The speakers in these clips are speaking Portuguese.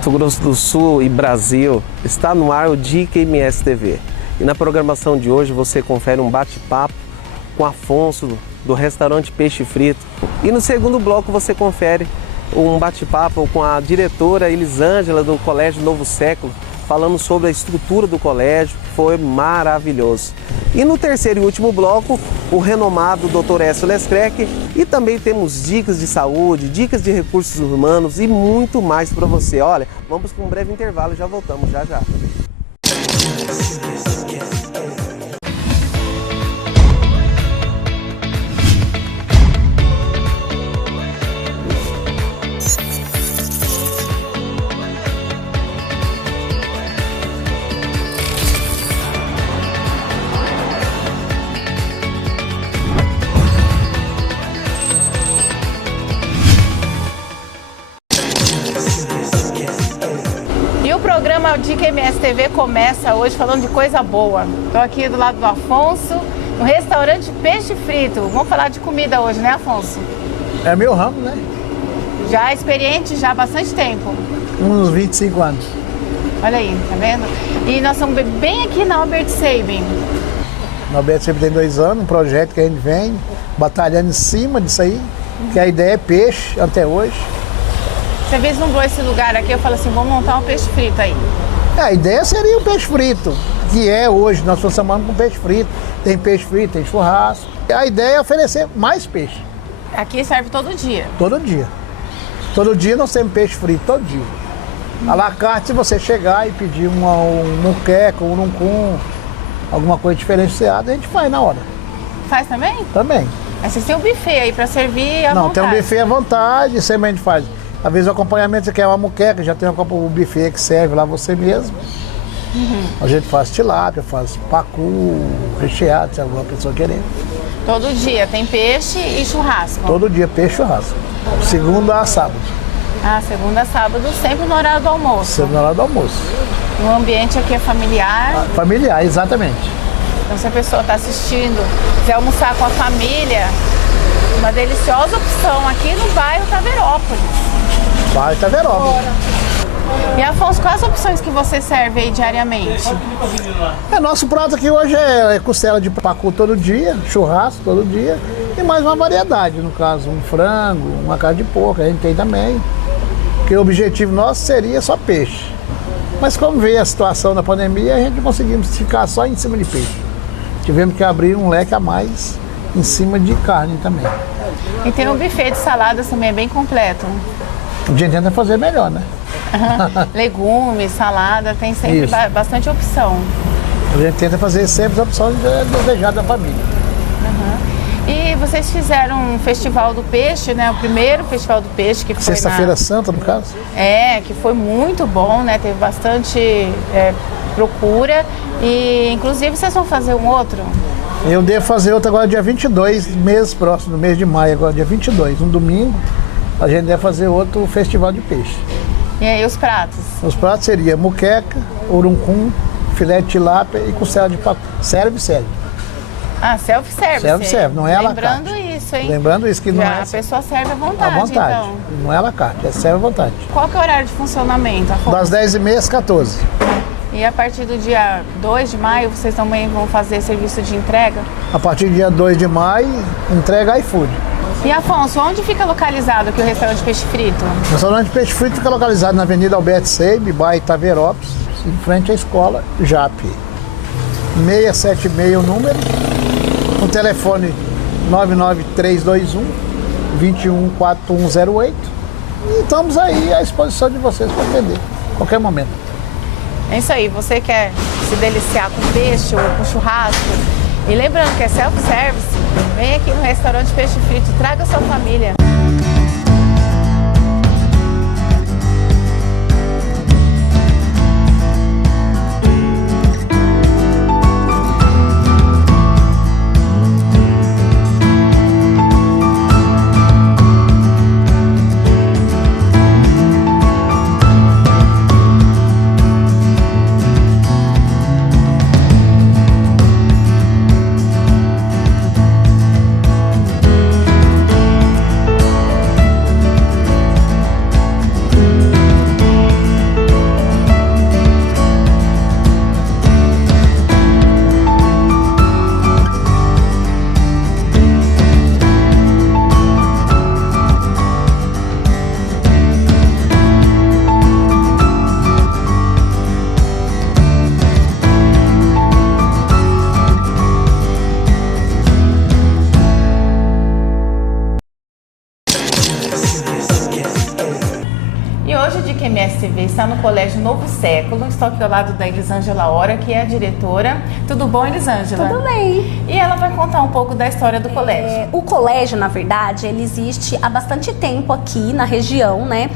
Mato Grosso do Sul e Brasil, está no ar o Dica MS TV. E na programação de hoje você confere um bate-papo com Afonso do restaurante Peixe Frito. E no segundo bloco você confere um bate-papo com a diretora Elisângela do Colégio Novo Século, falando sobre a estrutura do colégio, que foi maravilhoso. E no terceiro e último bloco, o renomado Dr. Écio Lescrec, e também temos dicas de saúde, dicas de recursos humanos e muito mais para você. Olha, vamos para um breve intervalo e já voltamos já. O programa Dica MS TV começa hoje falando de coisa boa. Estou aqui do lado do Afonso, no restaurante Peixe Frito. Vamos falar de comida hoje, né, Afonso? É meu ramo, né? Já experiente, já há bastante tempo. Uns 25 anos. Olha aí, tá vendo? E nós estamos bem aqui na Albert Sabin. Na Albert Sabin tem 2 anos, um projeto que a gente vem batalhando em cima disso aí, que a ideia é peixe até hoje. Você vislumbrou esse lugar aqui, eu falo assim, vamos montar um peixe frito aí. A ideia seria o peixe frito, que é hoje, nós estamos chamando com peixe frito. Tem peixe frito, tem churrasco. A ideia é oferecer mais peixe. Aqui serve todo dia? Todo dia. Todo dia nós temos peixe frito, todo dia. À la carte, se você chegar e pedir um muqueca, um urucum, alguma coisa diferenciada, a gente faz na hora. Faz também? Também. Mas vocês têm um buffet aí para servir à vontade? Não, tem um buffet à vontade, sempre a gente faz. Às vezes o acompanhamento você quer uma muqueca, já tem o buffet que serve lá você mesmo. A gente faz tilápia, faz pacu, recheado, se alguma pessoa querer. Todo dia tem peixe e churrasco? Todo dia peixe e churrasco. Segunda a sábado. Ah, segunda a sábado, sempre no horário do almoço? Sempre no horário do almoço. O ambiente aqui é familiar? Familiar, exatamente. Então se a pessoa está assistindo, quiser almoçar com a família, uma deliciosa opção aqui no bairro Taverópolis. Bairro Taverópolis. E Afonso, quais as opções que você serve aí diariamente? Nosso prato aqui hoje é costela de pacu todo dia, churrasco todo dia e mais uma variedade, no caso um frango, uma carne de porco, a gente tem também. Porque o objetivo nosso seria só peixe. Mas como veio a situação da pandemia, a gente não conseguimos ficar só em cima de peixe. Tivemos que abrir um leque a mais em cima de carne também. E tem um buffet de saladas também, bem completo. A gente tenta fazer melhor, né? Legumes, salada, tem sempre bastante opção. A gente tenta fazer sempre as opções desejadas da família. E vocês fizeram um festival do peixe, né? O primeiro festival do peixe que foi Sexta-feira Santa, no caso? Que foi muito bom, né? Teve bastante procura e inclusive vocês vão fazer um outro? Eu devo fazer outro agora dia 22, mês próximo, no mês de maio, agora dia 22, um domingo. A gente deve fazer outro festival de peixe. E aí os pratos? Os pratos seriam muqueca, urucum, filé de tilápia e costela de pacu. Serve. Ah, self-service. Self-service, não é à la carte. Lembrando isso, hein? Lembrando isso, que não é... A pessoa serve à vontade, então. Não é à la carte, serve à vontade. Qual que é o horário de funcionamento, Afonso? Das 10h30 às 14h. E a partir do dia 2 de maio, vocês também vão fazer serviço de entrega? A partir do dia 2 de maio, entrega iFood. E Afonso, onde fica localizado aqui o restaurante Peixe Frito? O restaurante Peixe Frito fica localizado na Avenida Albert Sabin, bairro Taverópolis, em frente à escola JAP. 676 o número, o telefone 99321-214108. E estamos aí à disposição de vocês para atender, a qualquer momento. É isso aí, você quer se deliciar com peixe ou com churrasco? E lembrando que é self-service, vem aqui no restaurante Peixe Frito, traga sua família. está no Colégio Novo Século. Estou aqui ao lado da Elisângela Hora, que é a diretora. Tudo bom, Elisângela? Tudo bem. E ela vai contar um pouco da história do colégio. O colégio, na verdade, ele existe há bastante tempo aqui na região, né?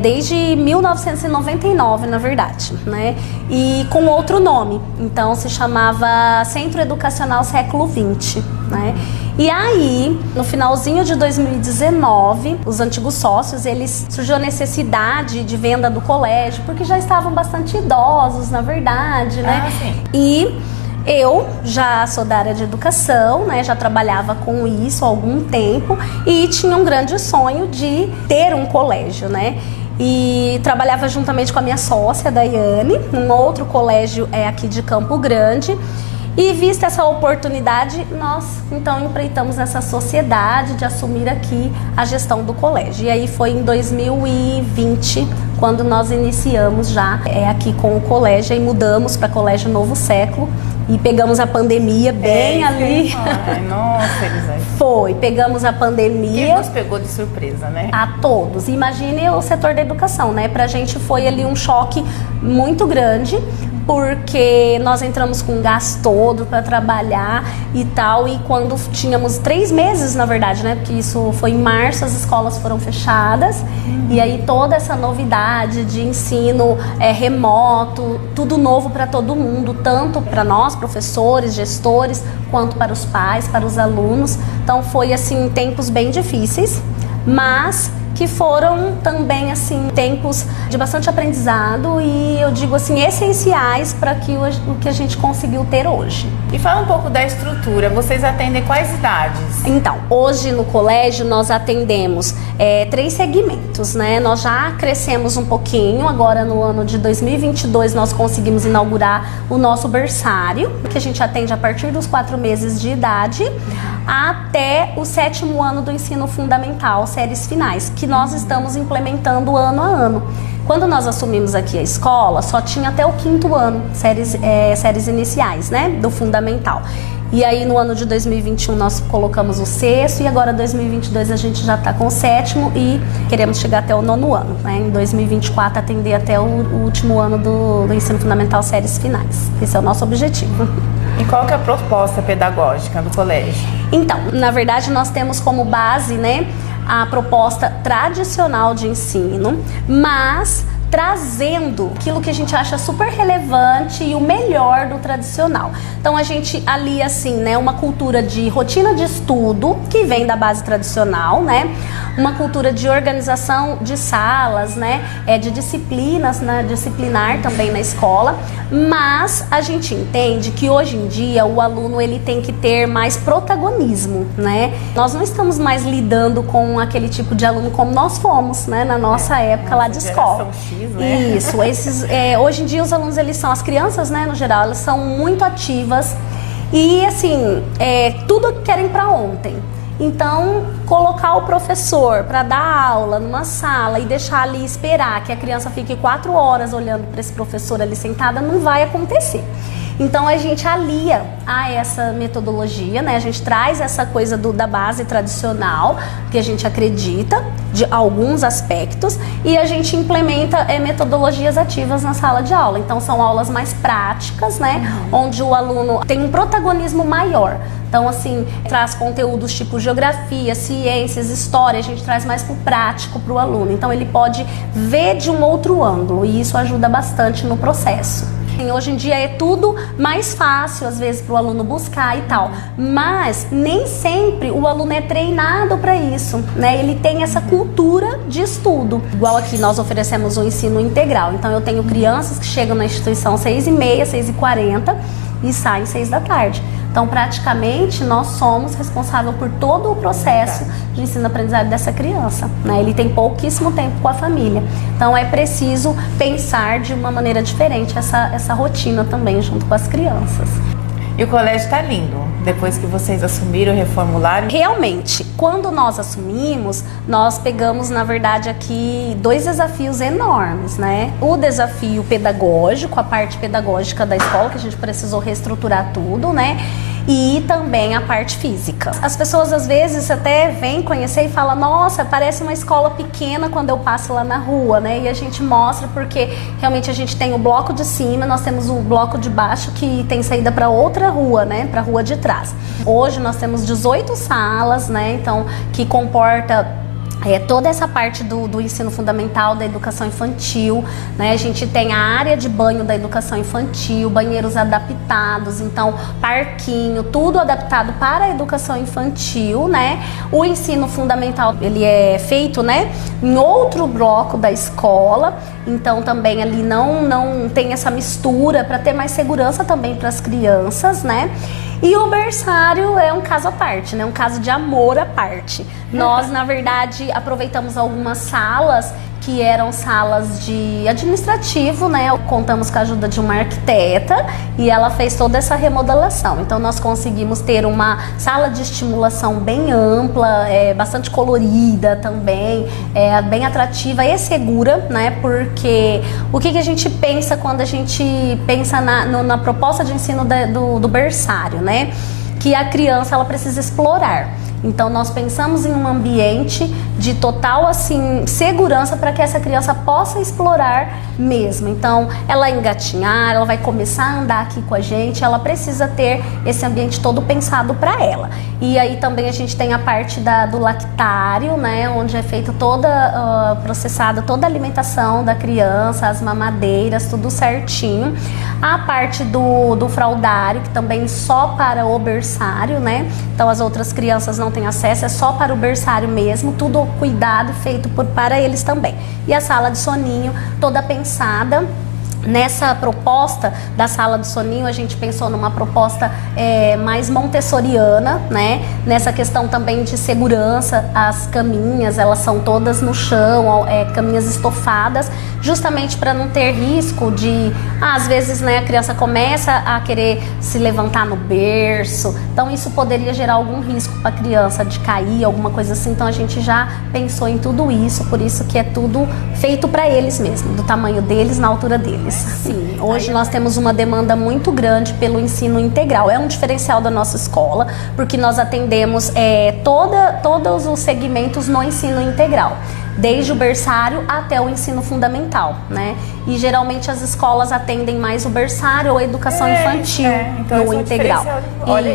Desde 1999, na verdade, né? E com outro nome. Então, se chamava Centro Educacional Século XX, né? E aí, no finalzinho de 2019, os antigos sócios, eles surgiu a necessidade de venda do colégio, porque já estavam bastante idosos, na verdade, né? Ah, sim. E eu já sou da área de educação, né? Já trabalhava com isso há algum tempo e tinha um grande sonho de ter um colégio, né? E trabalhava juntamente com a minha sócia, Daiane, num outro colégio aqui de Campo Grande. E vista essa oportunidade, nós então empreitamos essa sociedade de assumir aqui a gestão do colégio. E aí foi em 2020, quando nós iniciamos já aqui com o colégio e mudamos para Colégio Novo Século. E pegamos a pandemia bem ali. Ai, nossa, Elisângela. Pegamos a pandemia. Que nos pegou de surpresa, né? A todos. Imagine o setor da educação, né? Pra gente foi ali um choque muito grande, porque nós entramos com o gás todo para trabalhar e tal, e quando tínhamos 3 meses, na verdade, né? Porque isso foi em março, as escolas foram fechadas, e aí toda essa novidade de ensino remoto, tudo novo para todo mundo, tanto para nós, professores, gestores, quanto para os pais, para os alunos. Então foi assim, tempos bem difíceis, mas que foram também assim tempos de bastante aprendizado e eu digo assim essenciais para o que a gente conseguiu ter hoje. E fala um pouco da estrutura. Vocês atendem quais idades? Então, hoje no colégio nós atendemos 3 segmentos, né? Nós já crescemos um pouquinho. Agora no ano de 2022 nós conseguimos inaugurar o nosso berçário, que a gente atende a partir dos 4 meses de idade até o 7º ano do ensino fundamental, séries finais, que nós estamos implementando ano a ano. Quando nós assumimos aqui a escola, só tinha até o 5º ano, séries iniciais, né, do fundamental. E aí no ano de 2021 nós colocamos o 6º e agora 2022 a gente já está com o 7º e queremos chegar até o 9º ano, né? Em 2024 atender até o último ano do ensino fundamental, séries finais. Esse é o nosso objetivo. E qual que é a proposta pedagógica do colégio? Então, na verdade nós temos como base, né, a proposta tradicional de ensino, mas trazendo aquilo que a gente acha super relevante e o melhor do tradicional. Então a gente alia assim, né, uma cultura de rotina de estudo que vem da base tradicional, né? Uma cultura de organização de salas, né, de disciplinas, né, disciplinar também na escola, mas a gente entende que hoje em dia o aluno ele tem que ter mais protagonismo, né? Nós não estamos mais lidando com aquele tipo de aluno como nós fomos, né, na nossa época lá de escola. X, né? Isso, hoje em dia os alunos, as crianças, né, no geral, elas são muito ativas e assim, tudo querem para ontem. Então, colocar o professor para dar aula numa sala e deixar ali esperar que a criança fique 4 horas olhando para esse professor ali sentada não vai acontecer. Então a gente alia a essa metodologia, né? A gente traz essa coisa da base tradicional, que a gente acredita, de alguns aspectos, e a gente implementa metodologias ativas na sala de aula. Então são aulas mais práticas, né? Onde o aluno tem um protagonismo maior. Então, assim, traz conteúdos tipo geografia, ciências, história, a gente traz mais pro prático pro aluno. Então ele pode ver de um outro ângulo e isso ajuda bastante no processo. Hoje em dia é tudo mais fácil, às vezes, para o aluno buscar e tal, mas nem sempre o aluno é treinado para isso, né? Ele tem essa cultura de estudo. Igual aqui nós oferecemos um ensino integral, então eu tenho crianças que chegam na instituição 6h30, 6h40 e saem 6 da tarde. Então, praticamente, nós somos responsáveis por todo o processo de ensino-aprendizagem dessa criança, né? Ele tem pouquíssimo tempo com a família. Então, é preciso pensar de uma maneira diferente essa rotina também, junto com as crianças. E o colégio está lindo, depois que vocês assumiram, reformularam? Realmente, quando nós assumimos, nós pegamos, na verdade, aqui 2 desafios enormes, né? O desafio pedagógico, a parte pedagógica da escola, que a gente precisou reestruturar tudo, né? e também a parte física. As pessoas às vezes até vêm conhecer e falam, nossa, parece uma escola pequena quando eu passo lá na rua, né? E a gente mostra porque realmente a gente tem o bloco de cima, nós temos o bloco de baixo que tem saída para outra rua, né? Para a rua de trás. Hoje nós temos 18 salas, né? Então, que comporta toda essa parte do ensino fundamental, da educação infantil, né? A gente tem a área de banho da educação infantil, banheiros adaptados, então parquinho, tudo adaptado para a educação infantil, né? O ensino fundamental, ele é feito, né, em outro bloco da escola, então também ali não tem essa mistura para ter mais segurança também para as crianças, né? E o berçário é um caso à parte, né? Um caso de amor à parte. Nós, na verdade, aproveitamos algumas salas que eram salas de administrativo, né? Contamos com a ajuda de uma arquiteta e ela fez toda essa remodelação. Então nós conseguimos ter uma sala de estimulação bem ampla, bastante colorida também, bem atrativa e segura, né? Porque o que a gente pensa quando a gente pensa na proposta de ensino do berçário, né? Que a criança ela precisa explorar. Então nós pensamos em um ambiente de total assim segurança para que essa criança possa explorar mesmo. Então ela engatinhar, ela vai começar a andar aqui com a gente, ela precisa ter esse ambiente todo pensado para ela. E aí também a gente tem a parte do lactário, né, onde é feita toda processada toda a alimentação da criança, as mamadeiras, tudo certinho. A parte do fraldário, que também só para o berçário, né? Então as outras crianças não têm acesso, é só para o berçário mesmo, tudo cuidado feito para eles também. E a sala de soninho, toda pensada. Nessa proposta da sala do soninho, a gente pensou numa proposta mais montessoriana, né? Nessa questão também de segurança, as caminhas, elas são todas no chão, caminhas estofadas, justamente para não ter risco de, às vezes, né, a criança começa a querer se levantar no berço, então isso poderia gerar algum risco para a criança de cair, alguma coisa assim, então a gente já pensou em tudo isso, por isso que é tudo feito para eles mesmo, do tamanho deles, na altura deles. Sim, hoje nós temos uma demanda muito grande pelo ensino integral. É um diferencial da nossa escola, porque nós atendemos todos os segmentos no ensino integral, desde o berçário até o ensino fundamental, né? E geralmente as escolas atendem mais o berçário ou a educação infantil então no integral.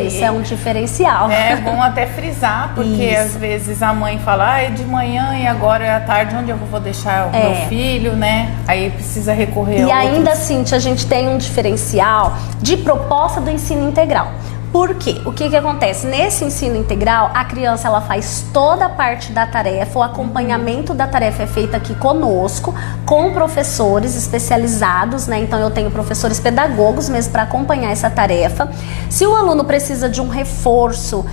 Isso é um diferencial. É bom até frisar, porque às vezes a mãe fala, é de manhã e agora é à tarde, onde eu vou deixar o meu filho, né? Aí precisa recorrer a ainda assim, a gente tem um diferencial de proposta do ensino integral. Por quê? O que acontece? Nesse ensino integral, a criança ela faz toda a parte da tarefa, o acompanhamento da tarefa é feito aqui conosco, com professores especializados, né? Então eu tenho professores pedagogos mesmo para acompanhar essa tarefa. Se o aluno precisa de um reforço,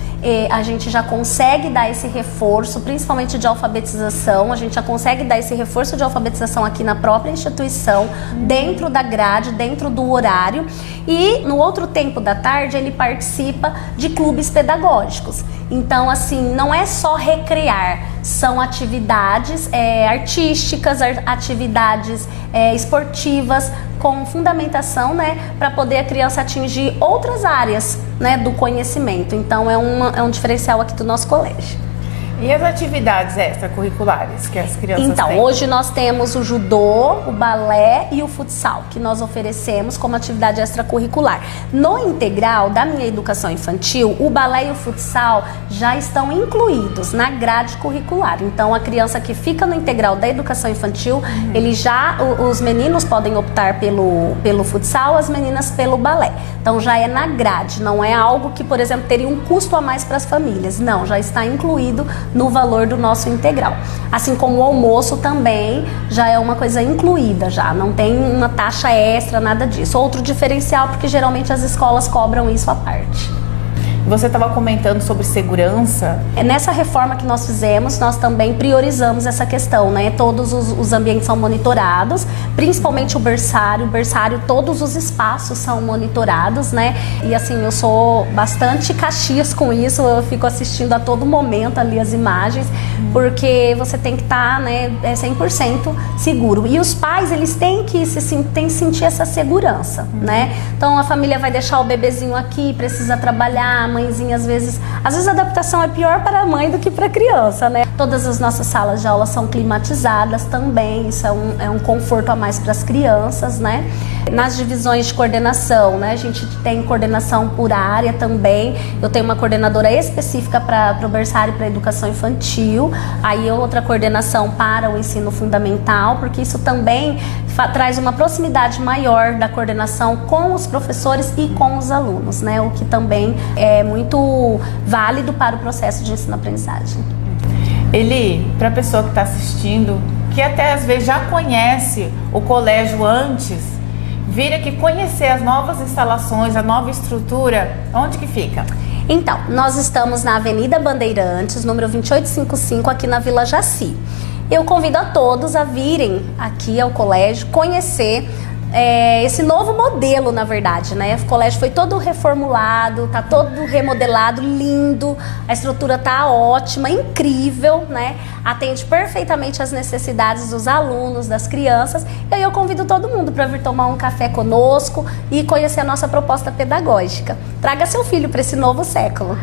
a gente já consegue dar esse reforço, principalmente de alfabetização, a gente já consegue dar esse reforço de alfabetização aqui na própria instituição, dentro da grade, dentro do horário, e no outro tempo da tarde ele participa de clubes pedagógicos. Então, assim, não é só recrear, são atividades artísticas, atividades esportivas, com fundamentação, né, para poder a criança atingir outras áreas, né, do conhecimento. Então, é um diferencial aqui do nosso colégio. E as atividades extracurriculares que as crianças têm? Então, hoje nós temos o judô, o balé e o futsal, que nós oferecemos como atividade extracurricular. No integral da minha educação infantil, o balé e o futsal já estão incluídos na grade curricular. Então, a criança que fica no integral da educação infantil, os meninos podem optar pelo futsal, as meninas pelo balé. Então, já é na grade, não é algo que, por exemplo, teria um custo a mais para as famílias. Não, já está incluído no valor do nosso integral. Assim como o almoço também já é uma coisa incluída, já não tem uma taxa extra, nada disso. Outro diferencial, porque geralmente as escolas cobram isso à parte. Você estava comentando sobre segurança. Nessa reforma que nós fizemos, nós também priorizamos essa questão, né? Todos os ambientes são monitorados, principalmente o berçário. O berçário, todos os espaços são monitorados, né? E assim, eu sou bastante Caxias com isso, eu fico assistindo a todo momento ali as imagens, porque você tem que estar, né, 100% seguro. E os pais, eles têm que sentir essa segurança, né? Então a família vai deixar o bebezinho aqui, precisa trabalhar, a mãezinha às vezes a adaptação é pior para a mãe do que para a criança, né? Todas as nossas salas de aula são climatizadas também, isso é um conforto a mais para as crianças, né? Nas divisões de coordenação, né? A gente tem coordenação por área também. Eu tenho uma coordenadora específica para o berçário e para a educação infantil, aí outra coordenação para o ensino fundamental, porque isso também traz uma proximidade maior da coordenação com os professores e com os alunos, né? O que também é muito válido para o processo de ensino-aprendizagem. Eli, para a pessoa que está assistindo, que até às vezes já conhece o colégio antes, vir aqui conhecer as novas instalações, a nova estrutura, onde que fica? Então, nós estamos na Avenida Bandeirantes, número 2855, aqui na Vila Jaci. Eu convido a todos a virem aqui ao colégio, conhecer esse novo modelo, na verdade, né? O colégio foi todo reformulado, tá todo remodelado, lindo, a estrutura tá ótima, incrível, né? Atende perfeitamente às necessidades dos alunos, das crianças. E aí eu convido todo mundo para vir tomar um café conosco e conhecer a nossa proposta pedagógica. Traga seu filho para esse novo século.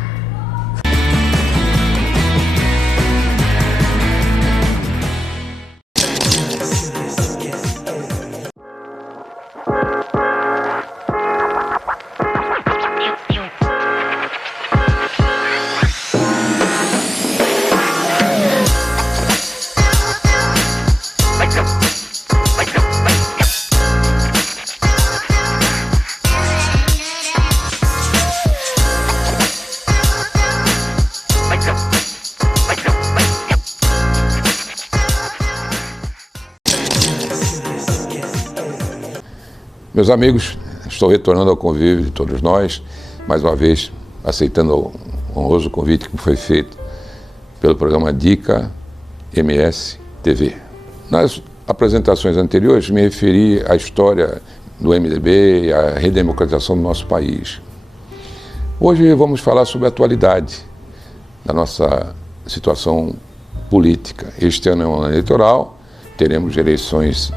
Meus amigos, estou retornando ao convívio de todos nós, mais uma vez aceitando o honroso convite que foi feito pelo programa Dica MS TV. Nas apresentações anteriores me referi à história do MDB e à redemocratização do nosso país. Hoje vamos falar sobre a atualidade da nossa situação política. Este ano é um ano eleitoral, teremos eleições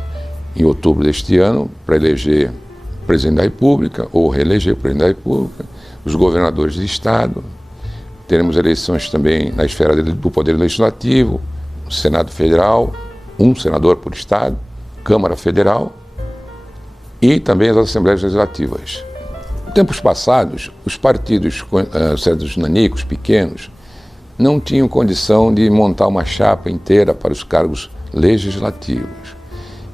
em outubro deste ano, para eleger o presidente da República, ou reeleger o presidente da República, os governadores de Estado. Teremos eleições também na esfera do Poder Legislativo, o Senado Federal, um senador por Estado, Câmara Federal e também as Assembleias Legislativas. Em tempos passados, os partidos, os nanicos, pequenos, não tinham condição de montar uma chapa inteira para os cargos legislativos.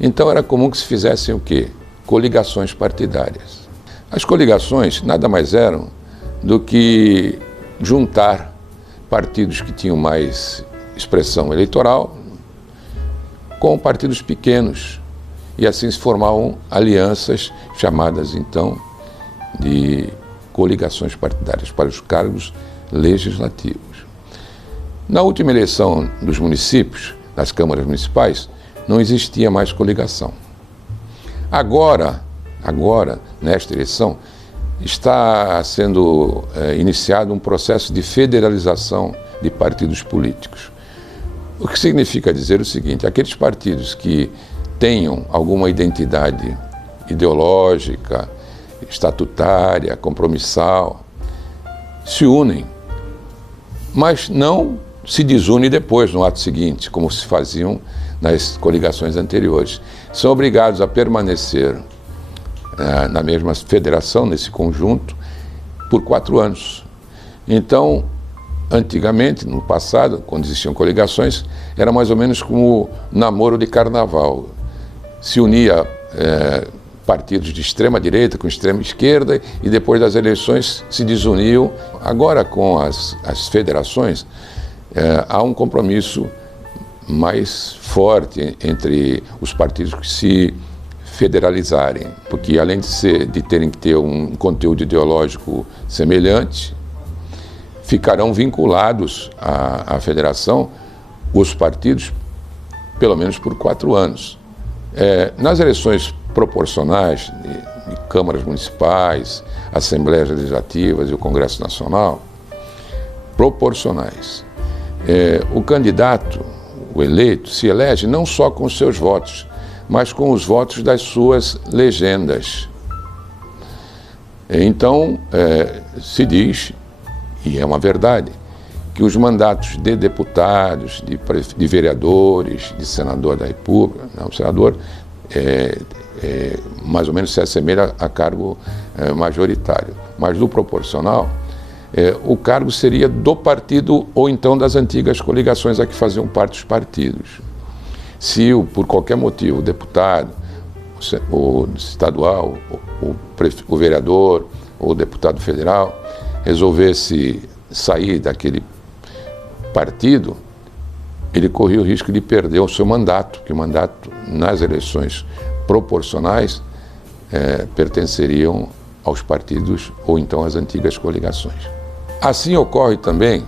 Então era comum que se fizessem o quê? Coligações partidárias. As coligações nada mais eram do que juntar partidos que tinham mais expressão eleitoral com partidos pequenos. E assim se formavam alianças chamadas então de coligações partidárias para os cargos legislativos. Na última eleição dos municípios, das câmaras municipais, não existia mais coligação. Agora, nesta eleição, está sendo iniciado um processo de federalização de partidos políticos. O que significa dizer o seguinte: aqueles partidos que tenham alguma identidade ideológica, estatutária, compromissal, se unem, mas não se desunem depois, no ato seguinte, como se faziam nas coligações anteriores. São obrigados a permanecer na mesma federação, nesse conjunto, por 4 anos. Então, antigamente, no passado, quando existiam coligações, era mais ou menos como namoro de carnaval. Se unia partidos de extrema direita com extrema esquerda e depois das eleições se desuniam. Agora, com as federações, há um compromisso mais forte entre os partidos que se federalizarem, porque além de terem que ter um conteúdo ideológico semelhante, ficarão vinculados à federação, os partidos, pelo menos por 4 anos. Nas eleições proporcionais de câmaras municipais, assembleias legislativas e o Congresso Nacional, proporcionais, o candidato, o eleito, se elege não só com os seus votos, mas com os votos das suas legendas. Então, se diz, e é uma verdade, que os mandatos de deputados, de vereadores, de senador da República, o senador mais ou menos se assemelha a cargo majoritário, mas do proporcional, o cargo seria do partido ou então das antigas coligações a que faziam parte os partidos. Se, por qualquer motivo, o deputado, o estadual, o vereador ou o deputado federal resolvesse sair daquele partido, ele corria o risco de perder o seu mandato, que o mandato nas eleições proporcionais pertenceriam aos partidos ou então às antigas coligações. Assim ocorre também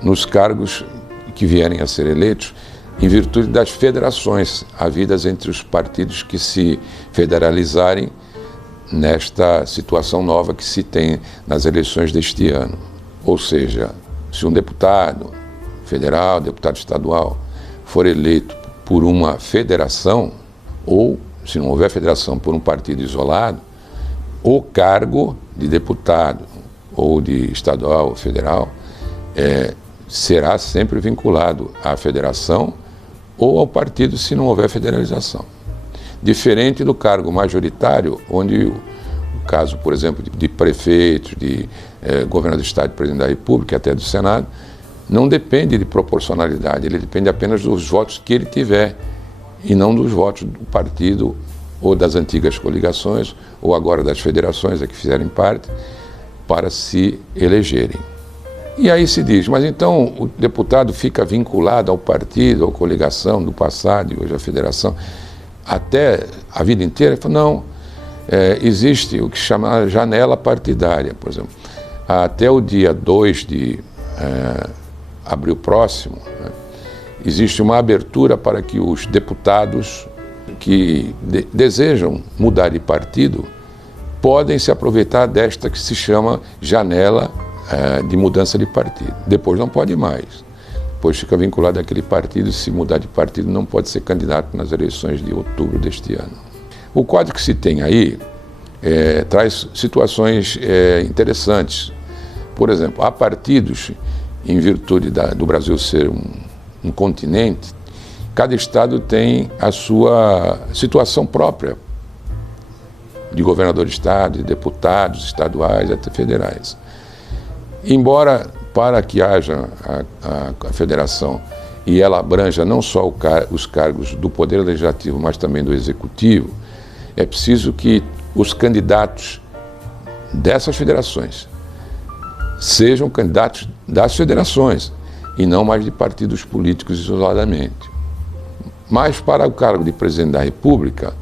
nos cargos que vierem a ser eleitos em virtude das federações havidas entre os partidos que se federalizarem nesta situação nova que se tem nas eleições deste ano. Ou seja, se um deputado federal, deputado estadual, for eleito por uma federação, ou, se não houver federação, por um partido isolado, o cargo de deputado ou de estadual ou federal será sempre vinculado à federação ou ao partido, se não houver federalização. Diferente do cargo majoritário, onde o caso, por exemplo, de prefeitos, de governador do Estado, presidente da República, até do Senado, não depende de proporcionalidade, ele depende apenas dos votos que ele tiver e não dos votos do partido ou das antigas coligações ou agora das federações a que fizerem parte para se elegerem. E aí se diz, mas então o deputado fica vinculado ao partido, à coligação do passado e hoje à federação até a vida inteira? Não, existe o que chama janela partidária, por exemplo. Até o dia 2 de abril próximo, existe uma abertura para que os deputados que desejam mudar de partido podem se aproveitar desta que se chama janela de mudança de partido. Depois não pode mais. Depois fica vinculado àquele partido e, se mudar de partido, não pode ser candidato nas eleições de outubro deste ano. O quadro que se tem aí traz situações interessantes. Por exemplo, há partidos, em virtude do Brasil ser um continente, cada estado tem a sua situação própria de governador de estado, de deputados estaduais até federais. Embora, para que haja a federação e ela abranja não só os cargos do Poder Legislativo, mas também do Executivo, é preciso que os candidatos dessas federações sejam candidatos das federações e não mais de partidos políticos isoladamente. Mas para o cargo de presidente da República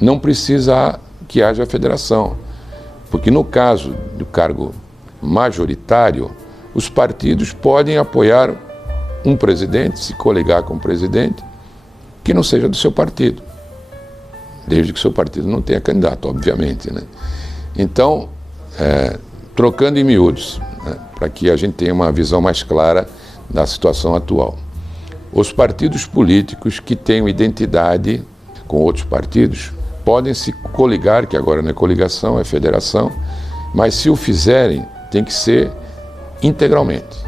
não precisa que haja federação, porque no caso do cargo majoritário, os partidos podem apoiar um presidente, se coligar com um presidente que não seja do seu partido, desde que o seu partido não tenha candidato, obviamente, né? Então, trocando em miúdos, para que a gente tenha uma visão mais clara da situação atual. Os partidos políticos que tenham identidade com outros partidos podem se coligar, que agora não é coligação, é federação, mas se o fizerem, tem que ser integralmente.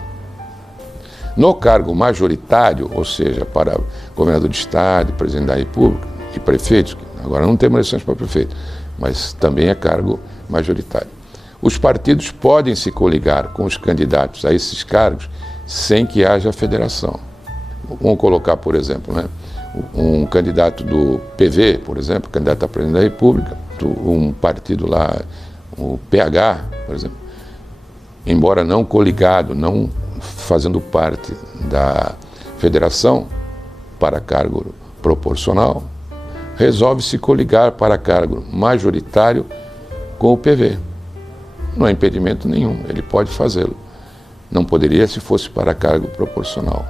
No cargo majoritário, ou seja, para governador de estado, presidente da República e prefeitos, agora não temos eleições para prefeito, mas também é cargo majoritário. Os partidos podem se coligar com os candidatos a esses cargos sem que haja federação. Vamos colocar, por exemplo, um candidato do PV, por exemplo, candidato a presidente da República, um partido lá, o PH, por exemplo, embora não coligado, não fazendo parte da federação para cargo proporcional, resolve se coligar para cargo majoritário com o PV. Não há impedimento nenhum, ele pode fazê-lo. Não poderia se fosse para cargo proporcional.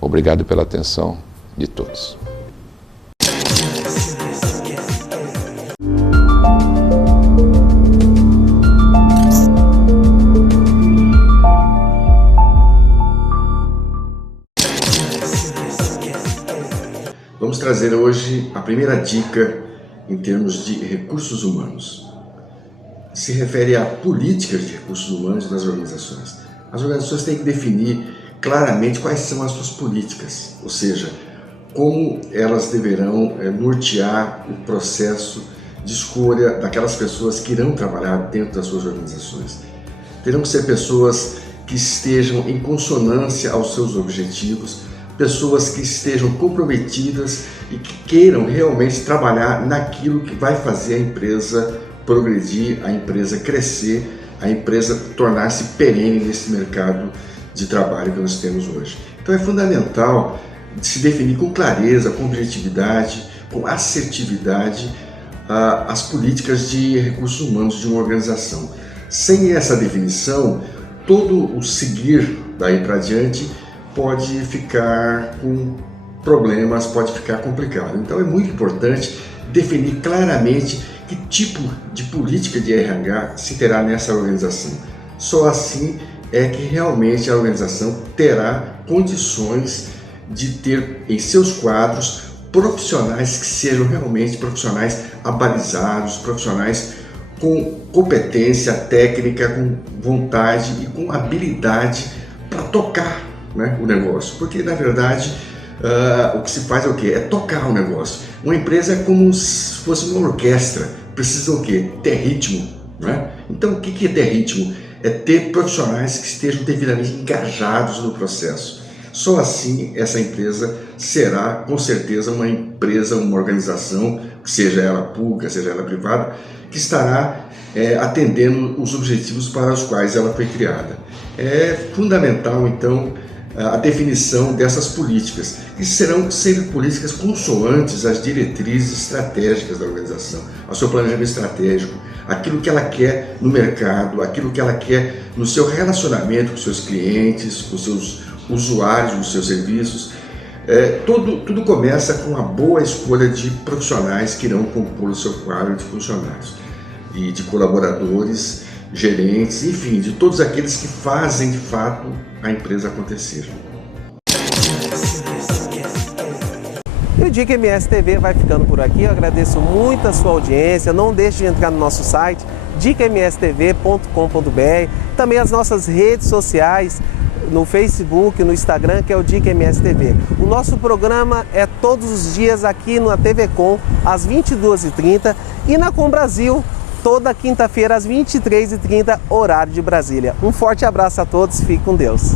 Obrigado pela atenção de todos. Vamos trazer hoje a primeira dica em termos de recursos humanos. Se refere a políticas de recursos humanos das organizações. As organizações têm que definir claramente quais são as suas políticas, ou seja, como elas deverão nortear o processo de escolha daquelas pessoas que irão trabalhar dentro das suas organizações. Terão que ser pessoas que estejam em consonância aos seus objetivos, pessoas que estejam comprometidas e que queiram realmente trabalhar naquilo que vai fazer a empresa progredir, a empresa crescer, a empresa tornar-se perene nesse mercado de trabalho que nós temos hoje. Então é fundamental se definir com clareza, com objetividade, com assertividade as políticas de recursos humanos de uma organização. Sem essa definição, todo o seguir daí para diante pode ficar com problemas, pode ficar complicado. Então é muito importante definir claramente que tipo de política de RH se terá nessa organização. Só assim é que realmente a organização terá condições de ter em seus quadros profissionais que sejam realmente profissionais abalizados, profissionais com competência técnica, com vontade e com habilidade para tocar, né, o negócio. Porque, na verdade, o que se faz é o quê? É tocar o negócio. Uma empresa é como se fosse uma orquestra. Precisa o quê? Ter ritmo, né? Então, o que é ter ritmo? É ter profissionais que estejam devidamente engajados no processo. Só assim essa empresa será, com certeza, uma empresa, uma organização, seja ela pública, seja ela privada, que estará atendendo os objetivos para os quais ela foi criada. É fundamental, então, a definição dessas políticas, que serão sempre políticas consoantes às diretrizes estratégicas da organização, ao seu planejamento estratégico, aquilo que ela quer no mercado, aquilo que ela quer no seu relacionamento com seus clientes, com seus usuários dos seus serviços. Tudo começa com a boa escolha de profissionais que irão compor o seu quadro de funcionários e de colaboradores, gerentes, enfim, de todos aqueles que fazem de fato a empresa acontecer. E o Dica MS TV vai ficando por aqui. Eu agradeço muito a sua audiência. Não deixe de entrar no nosso site dicamstv.com.br, também as nossas redes sociais, no Facebook, no Instagram, que é o Dica MS TV. O nosso programa é todos os dias aqui na TV Com, às 22h30, e na Com Brasil, toda quinta-feira, às 23h30, horário de Brasília. Um forte abraço a todos, fique com Deus.